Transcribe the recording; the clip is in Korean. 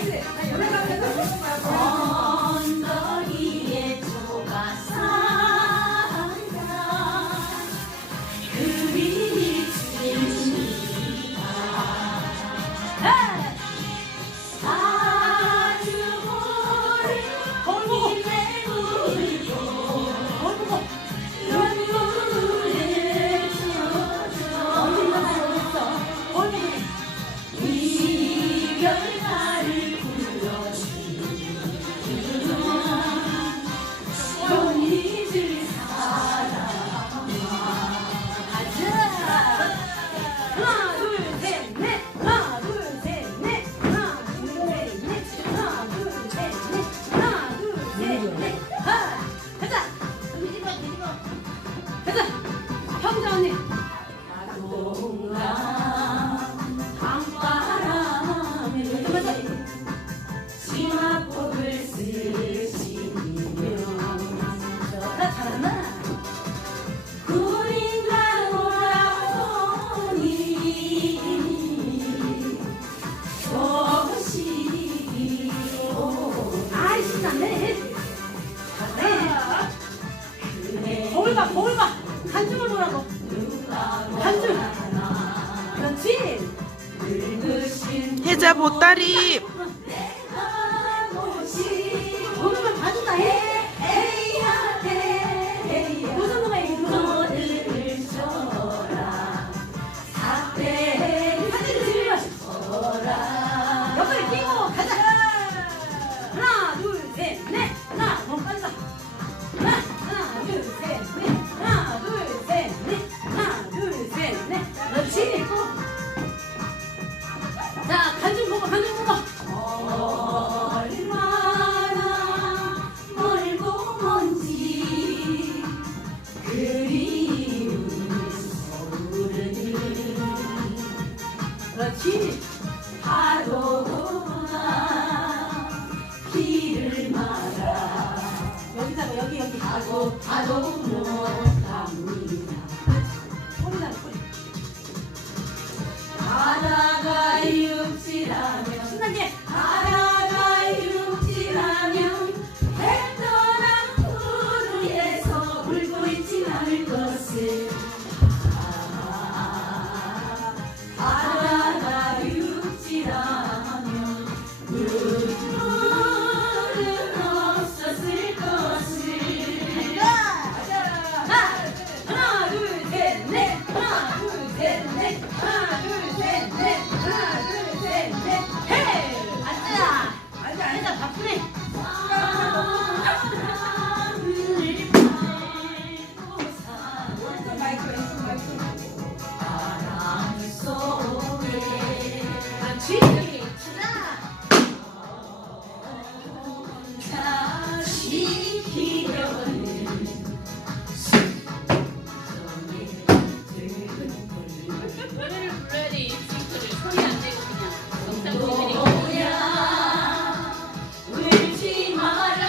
Exit. 진짜 못 다리. 그렇지? 파도구나 길을 막아. 여기다가 여기 여기. 파도 파도구나. Come in. আমার